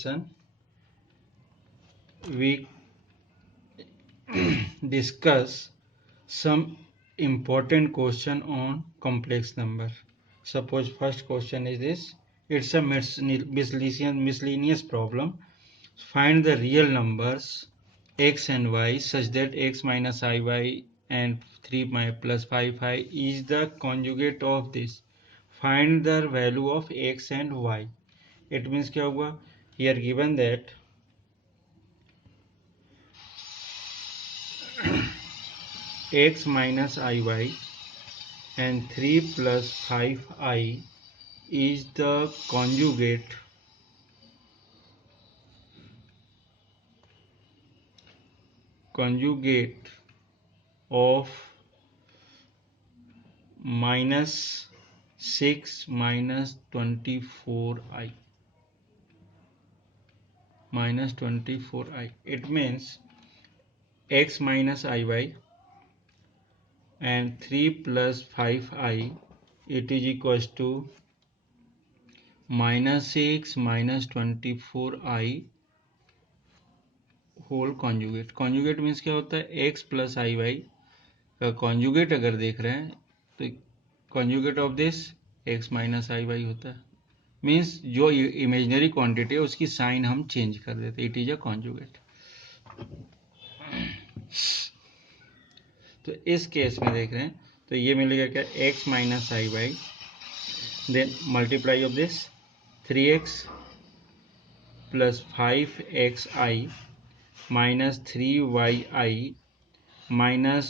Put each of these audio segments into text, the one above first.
session we discuss some important question on complex number. Suppose first question is this. It's a miscellaneous problem. Find the real numbers x and y such that x minus iy and 3 plus 5y is the conjugate of this. Find the value of x and y. It means क्या होगा? Here given that x minus iy and 3 plus 5i is the conjugate of minus 6 minus 24i. It means x minus iy and 3 plus 5i, it is equals to minus 6 minus 24i whole conjugate. Conjugate means क्या होता है? x plus i y का conjugate अगर देख रहे हैं तो conjugate of this x minus i y होता है. मीन्स जो इमेजिनरी क्वांटिटी है उसकी साइन हम चेंज कर देते. It is a conjugate. तो इस केस में देख रहे हैं तो ये मिलेगा क्या? x minus i y then multiply of this 3x प्लस 5xi minus 3yi minus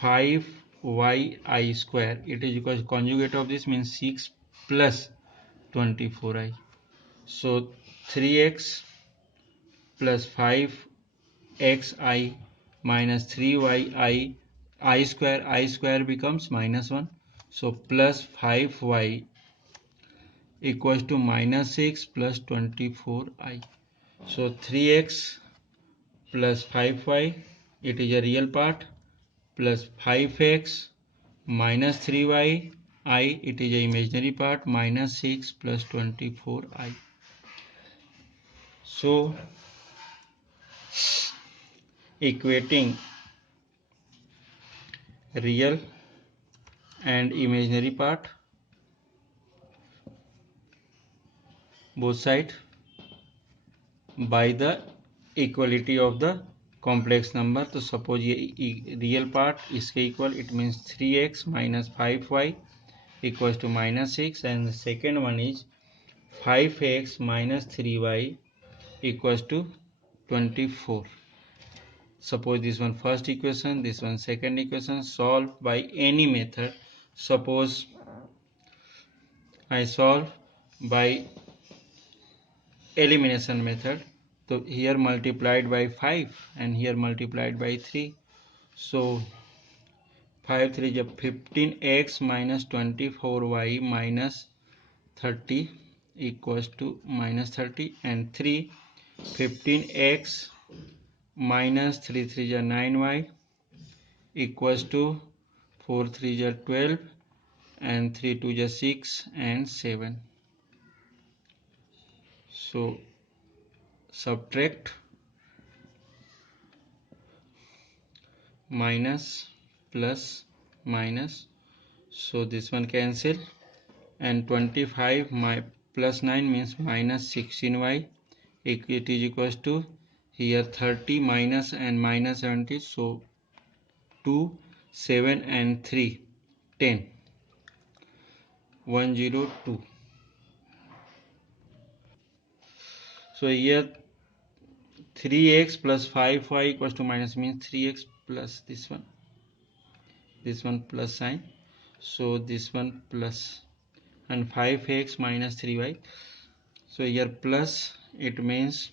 5yi square, it is equal to conjugate of this means 6 plus 24i. So 3x plus 5xi minus 3yi, I square becomes minus 1. So plus 5y equals to minus 6 plus 24i. So 3x plus 5y, it is a real part, plus 5x minus 3y, it is a imaginary part, minus 6 plus 24i. So equating real and imaginary part, both sides, by the equality of the complex number. तो suppose ये real part इसके equal, it means 3x minus 5y equals to minus 6, and the second one is 5x minus 3y equals to 24. Suppose this one first equation, this one second equation. Solve by any method. Suppose I solve by elimination method. So here multiplied by 5 and here multiplied by 3. So 5 3 is 15x minus 24y minus 30 equals to minus 30, and 3 15x minus 3 3 is 9y equals to 4 3 is 12 and 3 2 is 6 and 7. So subtract minus plus minus, so this one cancel, and 25 plus 9 means minus 16y, it is equals to here 30 minus and minus 70, so 2 7 and 3 10 102. So here 3x plus 5y equals to minus means 3x plus this one plus sign, so this one plus, and 5x minus 3y, so here plus, it means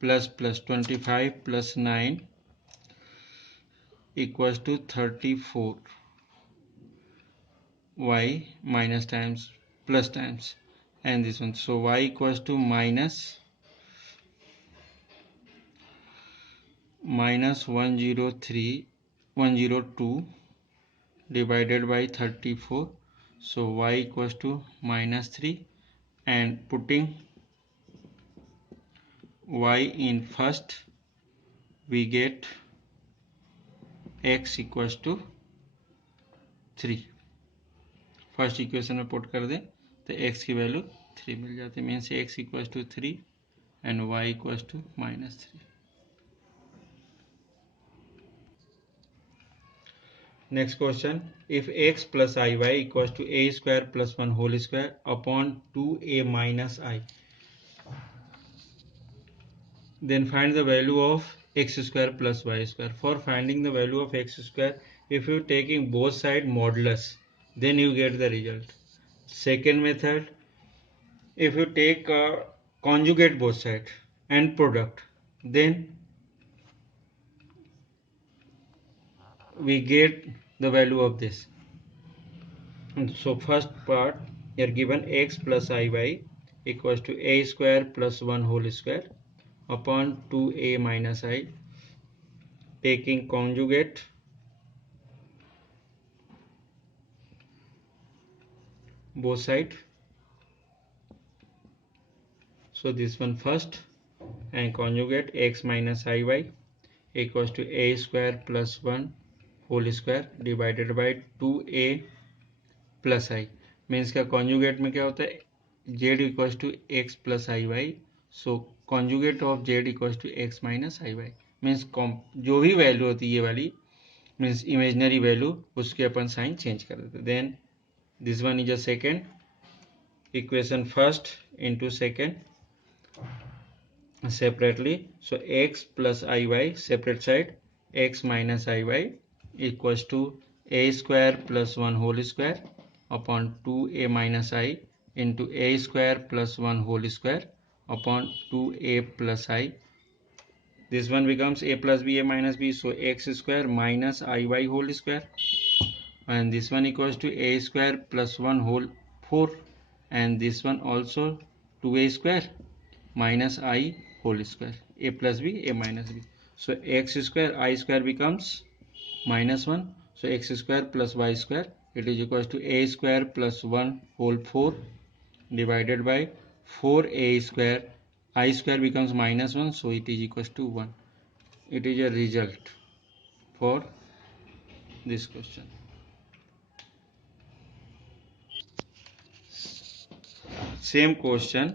plus 25 plus 9 equals to 34 y minus times plus times, and this one, so y equals to minus 102 divided by 34, so y equals to minus 3, and putting y in first, we get x equals to 3. First equation में put कर दें तो x की value 3 मिल जाती है. Means x equals to 3 and y equals to -3. Next question, if x plus i y equals to a square plus 1 whole square upon 2a minus i, then find the value of x square plus y square. For finding the value of x square, if you taking both side modulus, then you get the result. Second method, if you take conjugate both side and product, then we get the value of this. So first part, here given x plus iy equals to a square plus 1 whole square upon 2a minus I, taking conjugate both side. So this one first, and conjugate x minus iy equals to a square plus 1 whole square divided by 2a plus I. Means का conjugate में क्या होता है, z equals to x plus i y. So conjugate of z equals to x minus i y. Means जो भी value होती है ये वाली, मीन्स इमेजनरी वैल्यू, उसके अपन साइन चेंज कर देते. Then this one is a second equation, first into second separately. So x plus iy separate side, x minus iy equals to a square plus 1 whole square upon 2a minus I into a square plus 1 whole square upon 2a plus I. This one becomes a plus b, a minus b, so x square minus iy whole square, and this one equals to a square plus 1 whole 4, and this one also 2a square minus I whole square, a plus b, a minus b. So x square, I square becomes -1. So x square plus y square, it is equals to a square plus 1 whole 4 divided by 4a square. I square becomes -1, so it is equals to 1. It is a result for this question. Same question,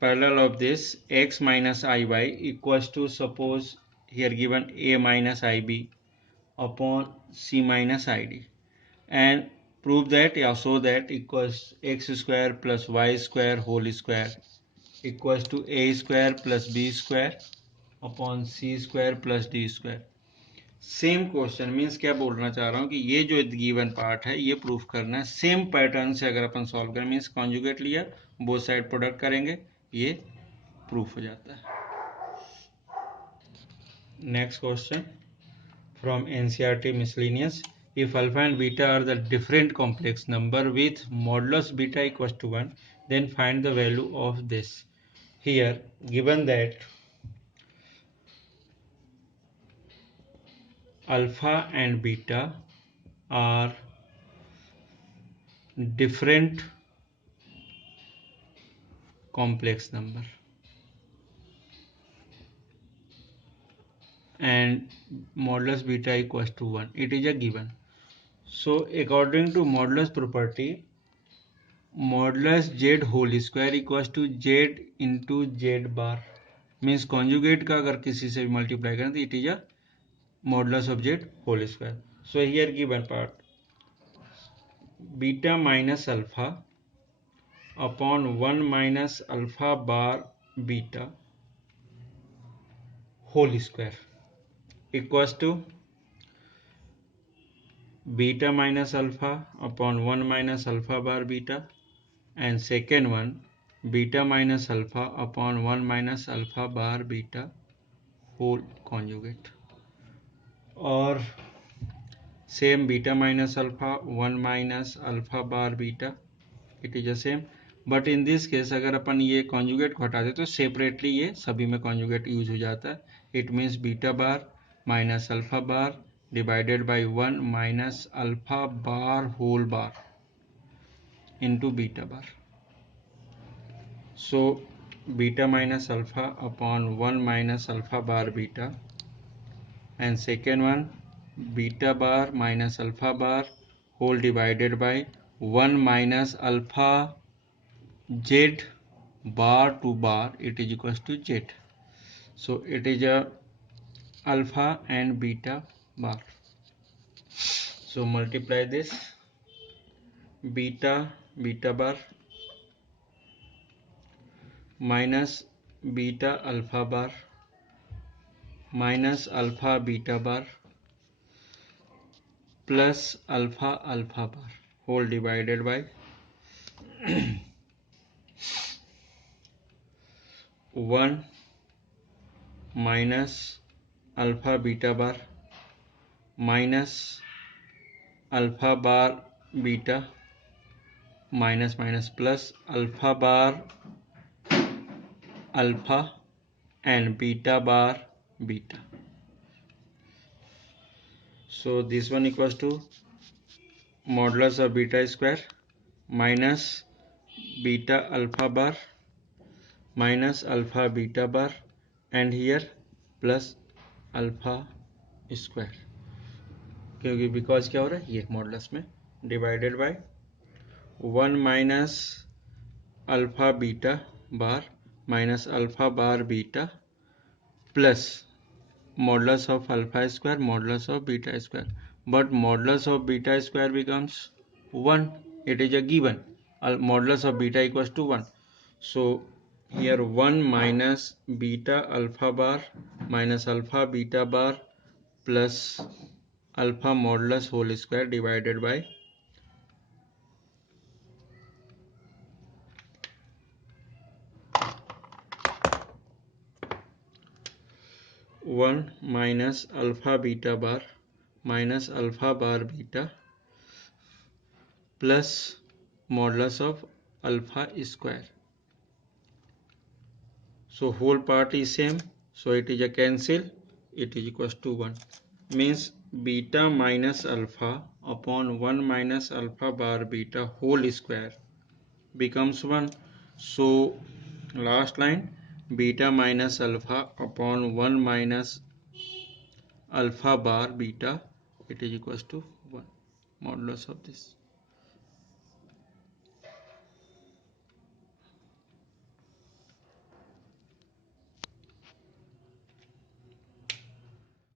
parallel of this, x minus iy equals to, suppose here given a minus ib upon c minus id, and prove that, yeah, so that equals x square plus y square whole square equals to a square plus b square upon c square plus d square. Same question, means क्या बोलना चाह रहा हूँ कि ये जो given part है ये प्रूफ करना है. सेम पैटर्न से अगर अपन सॉल्व करें, मीन्स कॉन्जुगेट लिया, बोथ साइड प्रोडक्ट करेंगे, ये प्रूफ हो जाता है. Next question from NCERT miscellaneous, if alpha and beta are the different complex number with modulus beta equals to 1, then find the value of this. Here given that alpha and beta are different complex number and modulus beta equals to 1, it is a given. So according to modulus property, modulus z whole square equals to z into z bar. Means conjugate का अगर किसी से भी multiply करें तो it is a modulus of z whole square. So here given part, beta minus alpha upon 1 minus alpha bar beta whole square equals to beta minus alpha upon 1 minus alpha bar beta, and second one beta minus alpha upon 1 minus alpha bar beta whole conjugate, or same beta minus alpha 1 minus alpha bar beta, it is the same. But in this case अगर अपन ये conjugate को हटा दे तो separately ये सभी में conjugate use हो जाता है. It means beta bar minus alpha bar divided by 1 minus alpha bar whole bar into beta bar. So beta minus alpha upon 1 minus alpha bar beta, and second one beta bar minus alpha bar whole divided by 1 minus alpha z bar to bar, it is equals to z. So it is a alpha and beta bar. So multiply this beta bar minus beta alpha bar minus alpha beta bar plus alpha alpha bar whole divided by 1 minus alpha beta bar minus alpha bar beta minus minus plus alpha bar alpha and beta bar beta. So this one equals to modulus of beta square minus beta alpha bar minus alpha beta bar and here plus alpha square, क्योंकि because क्या हो रहा है ये modulus में divided by 1 minus alpha beta bar minus alpha bar beta plus modulus of alpha square modulus of beta square, but modulus of beta square becomes 1, it is a given, modulus of beta equals to 1. So here 1 minus beta alpha bar minus alpha beta bar plus alpha modulus whole square divided by 1 minus alpha beta bar minus alpha bar beta plus modulus of alpha square. So whole part is same, so it is a cancel, it is equals to 1, means beta minus alpha upon 1 minus alpha bar beta whole square becomes 1. So last line beta minus alpha upon 1 minus alpha bar beta, it is equals to 1 modulus of this.